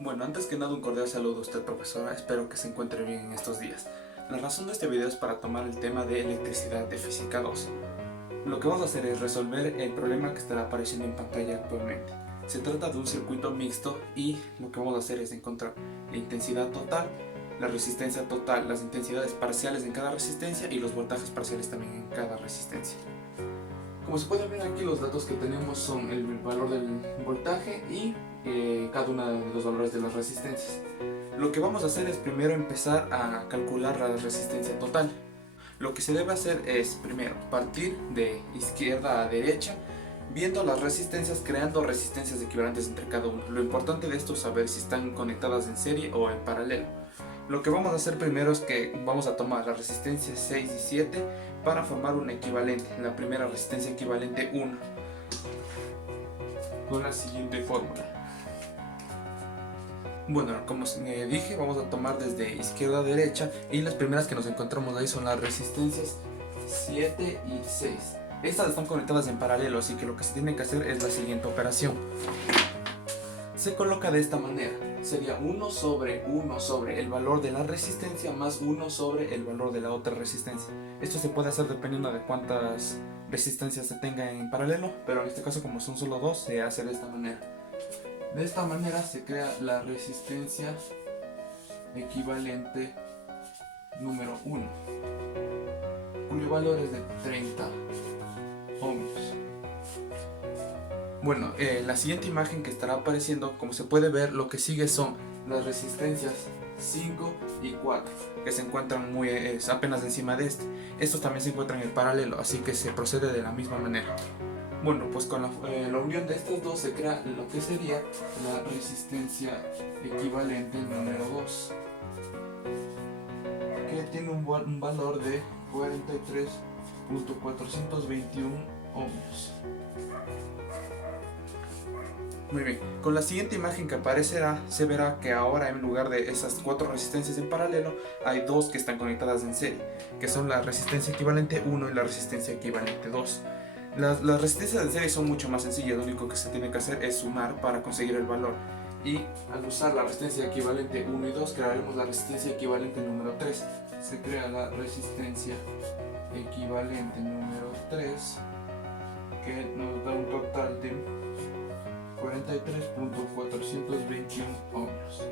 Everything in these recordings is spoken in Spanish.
Bueno, antes que nada un cordial saludo a usted, profesora, espero que se encuentre bien en estos días. La razón de este video es para tomar el tema de electricidad de física 2. Lo que vamos a hacer es resolver el problema que estará apareciendo en pantalla actualmente. Se trata de un circuito mixto y lo que vamos a hacer es encontrar la intensidad total, la resistencia total, las intensidades parciales en cada resistencia y los voltajes parciales también en cada resistencia. Como se puede ver aquí, los datos que tenemos son el valor del voltaje y cada uno de los valores de las resistencias. Lo que vamos a hacer es primero empezar a calcular la resistencia total. Lo que se debe hacer es primero partir de izquierda a derecha, viendo las resistencias, creando resistencias equivalentes entre cada uno. Lo importante de esto es saber si están conectadas en serie o en paralelo. Lo que vamos a hacer primero es que vamos a tomar las resistencias 6 y 7 para formar un equivalente. La primera resistencia equivalente 1 con la siguiente fórmula. Bueno, como dije, vamos a tomar desde izquierda a derecha y las primeras que nos encontramos ahí son las resistencias 7 y 6. Estas están conectadas en paralelo, así que lo que se tiene que hacer es la siguiente operación. Se coloca de esta manera, sería 1 sobre el valor de la resistencia más 1 sobre el valor de la otra resistencia. Esto se puede hacer dependiendo de cuántas resistencias se tenga en paralelo, pero en este caso como son solo dos, se hace de esta manera. De esta manera se crea la resistencia equivalente número 1, cuyo valor es de 30 ohmios. Bueno, la siguiente imagen que estará apareciendo, como se puede ver, lo que sigue son las resistencias 5 y 4, que se encuentran apenas encima de este. Estos también se encuentran en paralelo, así que se procede de la misma manera. Bueno, pues con la unión de estas dos se crea lo que sería la resistencia equivalente número 2, que tiene un valor de 43.421 ohmios. Muy bien, con la siguiente imagen que aparecerá, se verá que ahora en lugar de esas 4 resistencias en paralelo, hay 2 que están conectadas en serie, que son la resistencia equivalente 1 y la resistencia equivalente 2. Las resistencias de serie son mucho más sencillas, lo único que se tiene que hacer es sumar para conseguir el valor. Y al usar la resistencia equivalente 1 y 2, crearemos la resistencia equivalente número 3. Se crea la resistencia equivalente número 3, que nos da un total de 43.421 ohmios.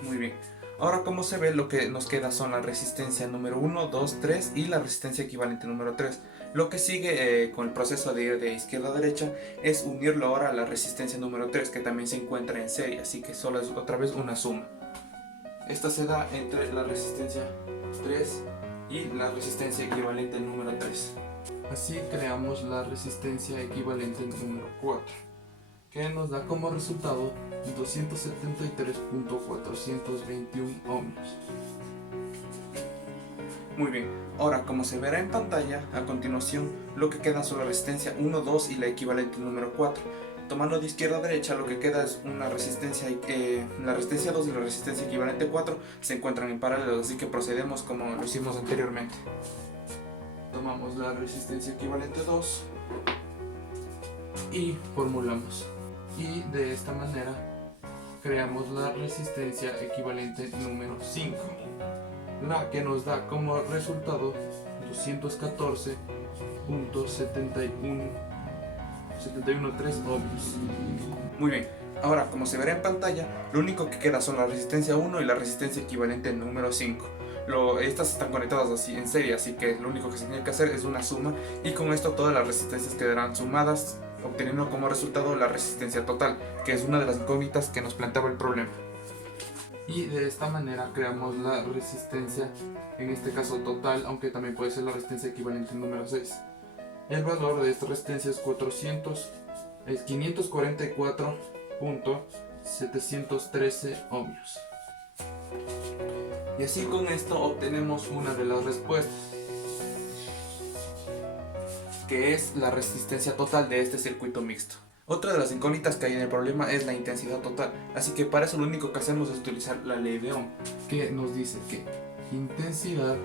Muy bien. Ahora, como se ve, lo que nos queda son la resistencia número 1, 2, 3 y la resistencia equivalente número 3. Lo que sigue con el proceso de ir de izquierda a derecha es unirlo ahora a la resistencia número 3, que también se encuentra en serie, así que solo es otra vez una suma. Esta se da entre la resistencia 3 y la resistencia equivalente número 3. Así creamos la resistencia equivalente número 4, que nos da como resultado 273.421 ohmios. Muy bien, ahora como se verá en pantalla, a continuación lo que queda son la resistencia 1, 2 y la equivalente número 4. Tomando de izquierda a derecha, lo que queda es una resistencia, la resistencia 2 y la resistencia equivalente 4 se encuentran en paralelo, así que procedemos como lo hicimos anteriormente. Tomamos la resistencia equivalente 2 y formulamos. Y de esta manera creamos la resistencia equivalente número 5, la que nos da como resultado 214.713 ohmios. Muy bien, ahora como se verá en pantalla, lo único que queda son la resistencia 1 y la resistencia equivalente número 5. Estas están conectadas así en serie, así que lo único que se tiene que hacer es una suma, y con esto todas las resistencias quedarán sumadas, obteniendo como resultado la resistencia total, que es una de las incógnitas que nos planteaba el problema. Y de esta manera creamos la resistencia, en este caso total, aunque también puede ser la resistencia equivalente número 6. El valor de esta resistencia es 544.713 ohmios. Y así con esto obtenemos una de las respuestas, que es la resistencia total de este circuito mixto. Otra de las incógnitas que hay en el problema es la intensidad total, así que para eso lo único que hacemos es utilizar la ley de Ohm, que nos dice que intensidad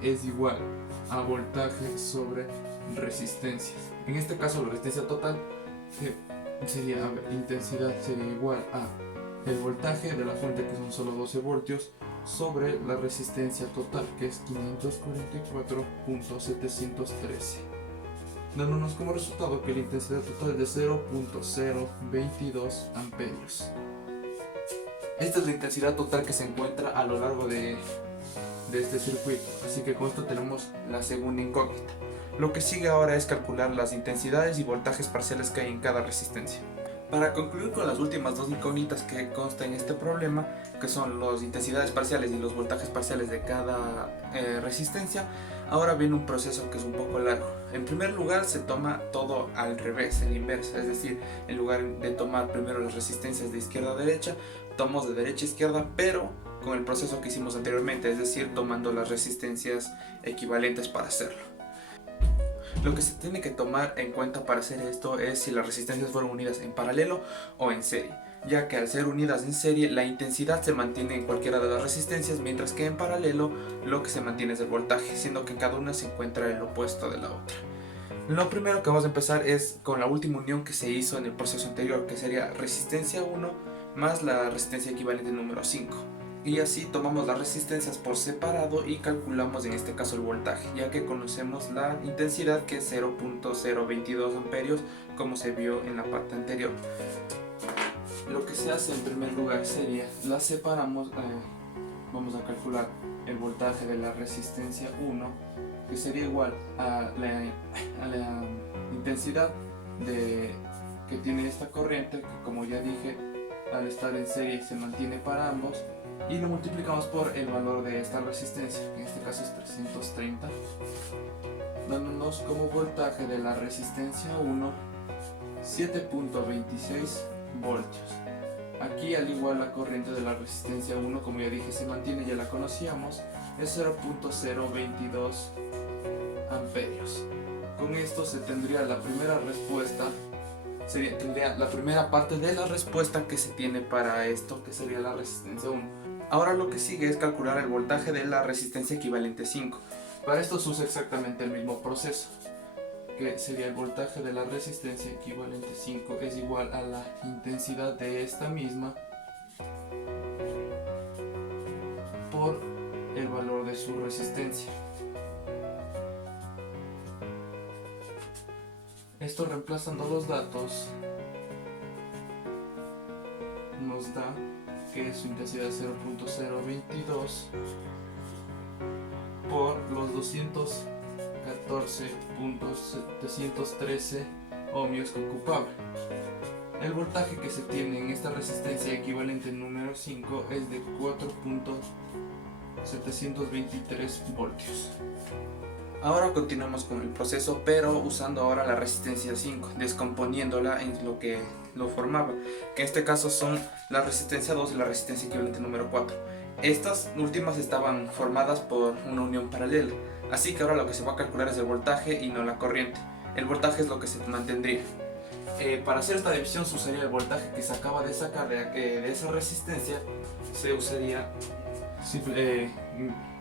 es igual a voltaje sobre resistencias. En este caso la resistencia total sería, a ver, intensidad sería igual a el voltaje de la fuente, que son solo 12 voltios, sobre la resistencia total, que es 544.713, dándonos como resultado que la intensidad total es de 0.022 amperios. Esta es la intensidad total que se encuentra a lo largo de este circuito, así que con esto tenemos la segunda incógnita. Lo que sigue ahora es calcular las intensidades y voltajes parciales que hay en cada resistencia. Para concluir con las últimas dos incógnitas que constan en este problema, que son las intensidades parciales y los voltajes parciales de cada resistencia, ahora viene un proceso que es un poco largo. En primer lugar, se toma todo al revés, en la inversa, es decir, en lugar de tomar primero las resistencias de izquierda a derecha, tomamos de derecha a izquierda, pero con el proceso que hicimos anteriormente, es decir, tomando las resistencias equivalentes para hacerlo. Lo que se tiene que tomar en cuenta para hacer esto es si las resistencias fueron unidas en paralelo o en serie, ya que al ser unidas en serie la intensidad se mantiene en cualquiera de las resistencias, mientras que en paralelo lo que se mantiene es el voltaje, siendo que en cada una se encuentra el opuesto de la otra. Lo primero que vamos a empezar es con la última unión que se hizo en el proceso anterior, que sería resistencia 1 más la resistencia equivalente número 5. Y así tomamos las resistencias por separado y calculamos en este caso el voltaje, ya que conocemos la intensidad, que es 0.022 amperios, como se vio en la parte anterior. Lo que se hace en primer lugar sería, las separamos, vamos a calcular el voltaje de la resistencia 1, que sería igual a la intensidad que tiene esta corriente, que como ya dije, al estar en serie se mantiene para ambos, y lo multiplicamos por el valor de esta resistencia, que en este caso es 330, dándonos como voltaje de la resistencia 1 7.26 voltios. Aquí, al igual, la corriente de la resistencia 1, como ya dije, se mantiene, ya la conocíamos, es 0.022 amperios. Con esto se tendría la primera respuesta, tendría la primera parte de la respuesta que se tiene para esto, que sería la resistencia 1. Ahora lo que sigue es calcular el voltaje de la resistencia equivalente 5. Para esto se usa exactamente el mismo proceso, que sería el voltaje de la resistencia equivalente 5 es igual a la intensidad de esta misma por el valor de su resistencia. Esto, reemplazando los datos, nos da que su intensidad es 0.022 por los 214.713 ohmios que ocupaba. El voltaje que se tiene en esta resistencia equivalente número 5 es de 4.723 voltios. Ahora continuamos con el proceso, pero usando ahora la resistencia 5, descomponiéndola en lo que lo formaba, que en este caso son la resistencia 2 y la resistencia equivalente número 4. Estas últimas estaban formadas por una unión paralela, así que ahora lo que se va a calcular es el voltaje y no la corriente. El voltaje es lo que se mantendría. Para hacer esta división se usaría el voltaje que se acaba de sacar de esa resistencia, se usaría en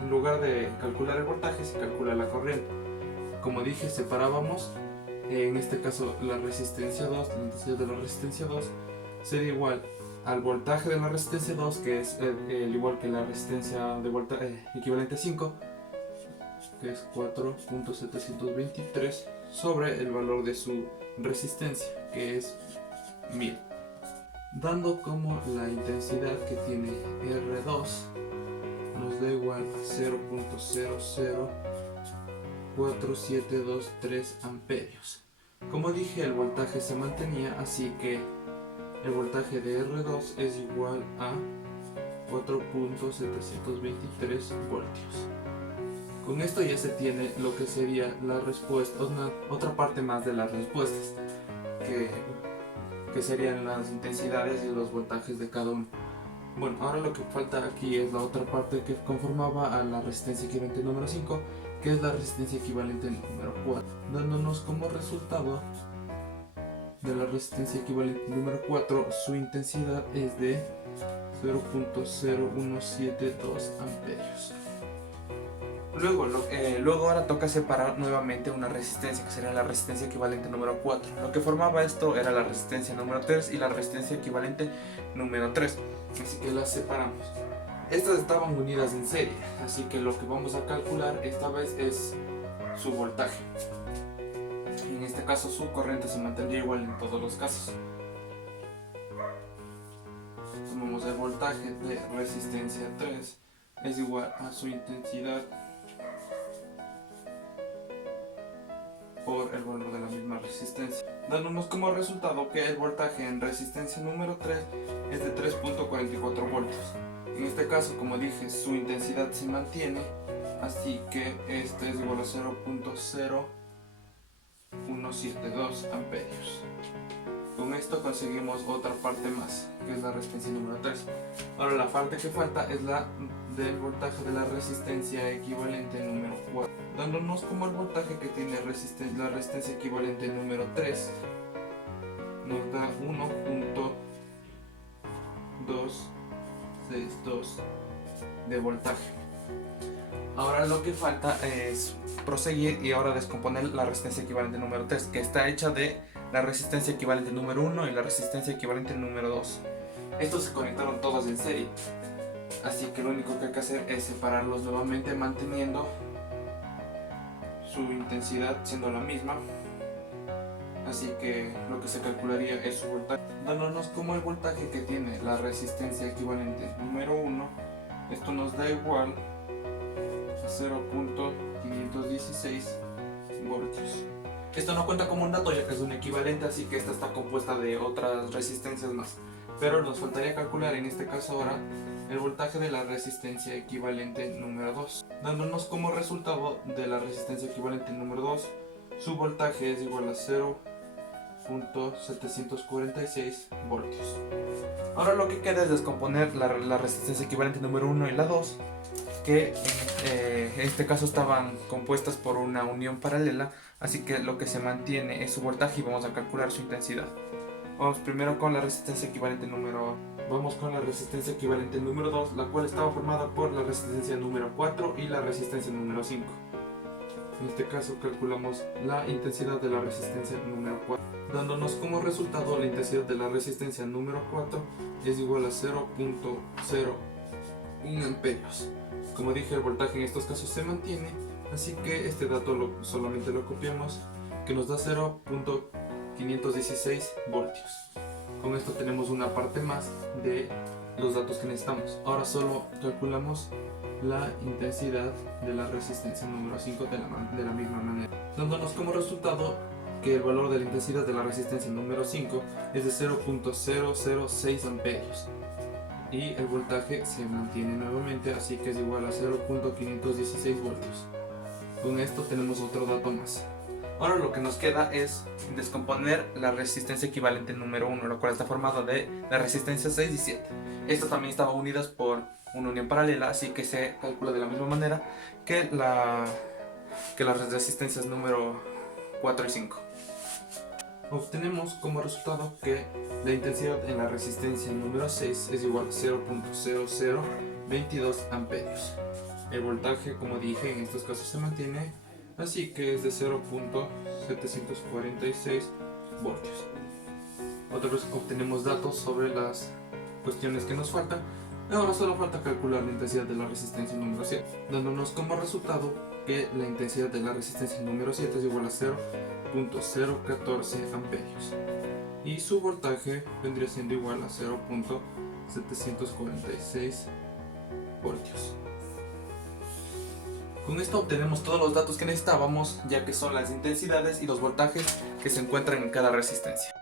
lugar de calcular el voltaje, se calcula la corriente. Como dije, separábamos, en este caso la resistencia 2, la intensidad de la resistencia 2 sería igual al voltaje de la resistencia 2, que es el igual que la resistencia de equivalente 5, que es 4.723, sobre el valor de su resistencia, que es 1000, dando como la intensidad que tiene R2 nos da igual a 0.00473 amperios. Como dije, el voltaje se mantenía, así que el voltaje de R2 es igual a 4.723 voltios. Con esto ya se tiene lo que sería la respuesta, otra parte más de las respuestas, que serían las intensidades y los voltajes de cada uno. Bueno, ahora lo que falta aquí es la otra parte que conformaba a la resistencia equivalente número 5, que es la resistencia equivalente número 4, dándonos como resultado de la resistencia equivalente número 4, su intensidad es de 0.0172 amperios. Luego ahora toca separar nuevamente una resistencia, que sería la resistencia equivalente número 4. Lo que formaba esto era la resistencia número 3 y la resistencia equivalente número 3. Así que las separamos. Estas estaban unidas en serie, así que lo que vamos a calcular esta vez es su voltaje. En este caso su corriente se mantendría igual en todos los casos. Tomamos el voltaje de resistencia 3 es igual a su intensidad por el valor de la misma resistencia, dándonos como resultado que el voltaje en resistencia número 3 es de 3.44 voltios. En este caso, como dije, su intensidad se mantiene, así que este es igual a 0.0172 amperios. Con esto conseguimos otra parte más, que es la resistencia número 3. Ahora la parte que falta es la del voltaje de la resistencia equivalente número 4, dándonos como el voltaje que tiene la resistencia equivalente número 3 nos da 1.262 de voltaje. Ahora lo que falta es proseguir y ahora descomponer la resistencia equivalente número 3, que está hecha de la resistencia equivalente número 1 y la resistencia equivalente número 2. Estos se conectaron todos en serie, así que lo único que hay que hacer es separarlos nuevamente manteniendo su intensidad siendo la misma. Así que lo que se calcularía es su voltaje, dándonos como el voltaje que tiene la resistencia equivalente número 1. Esto nos da igual a 0.516 voltios. Esto no cuenta como un dato ya que es un equivalente, así que esta está compuesta de otras resistencias más. Pero nos faltaría calcular en este caso ahora el voltaje de la resistencia equivalente número 2, dándonos como resultado de la resistencia equivalente número 2, su voltaje es igual a 0.746 voltios. Ahora lo que queda es descomponer la resistencia equivalente número 1 y la 2, que en este caso estaban compuestas por una unión paralela, así que lo que se mantiene es su voltaje y vamos a calcular su intensidad. Vamos primero con la resistencia equivalente número 2, la cual estaba formada por la resistencia número 4 y la resistencia número 5. En este caso calculamos la intensidad de la resistencia número 4, dándonos como resultado la intensidad de la resistencia número 4 es igual a 0.01 amperios. Como dije, el voltaje en estos casos se mantiene, así que este dato solamente lo copiamos, que nos da 0.516 voltios. Con esto tenemos una parte más de los datos que necesitamos. Ahora solo calculamos la intensidad de la resistencia número 5 de la misma manera, dándonos como resultado que el valor de la intensidad de la resistencia número 5 es de 0.006 amperios y el voltaje se mantiene nuevamente, así que es igual a 0.516 voltios. Con esto tenemos otro dato más. Ahora lo que nos queda es descomponer la resistencia equivalente número 1, la cual está formada de la resistencia 6 y 7. Estas también estaban unidas por una unión paralela, así que se calcula de la misma manera que las resistencias número 4 y 5. Obtenemos como resultado que la intensidad en la resistencia número 6 es igual a 0.0022 amperios. El voltaje, como dije, en estos casos se mantiene, así que es de 0.746 voltios. Otra vez obtenemos datos sobre las cuestiones que nos faltan. Ahora solo falta calcular la intensidad de la resistencia número 7, dándonos como resultado que la intensidad de la resistencia número 7 es igual a 0.014 amperios y su voltaje vendría siendo igual a 0.746 voltios. Con esto obtenemos todos los datos que necesitábamos, ya que son las intensidades y los voltajes que se encuentran en cada resistencia.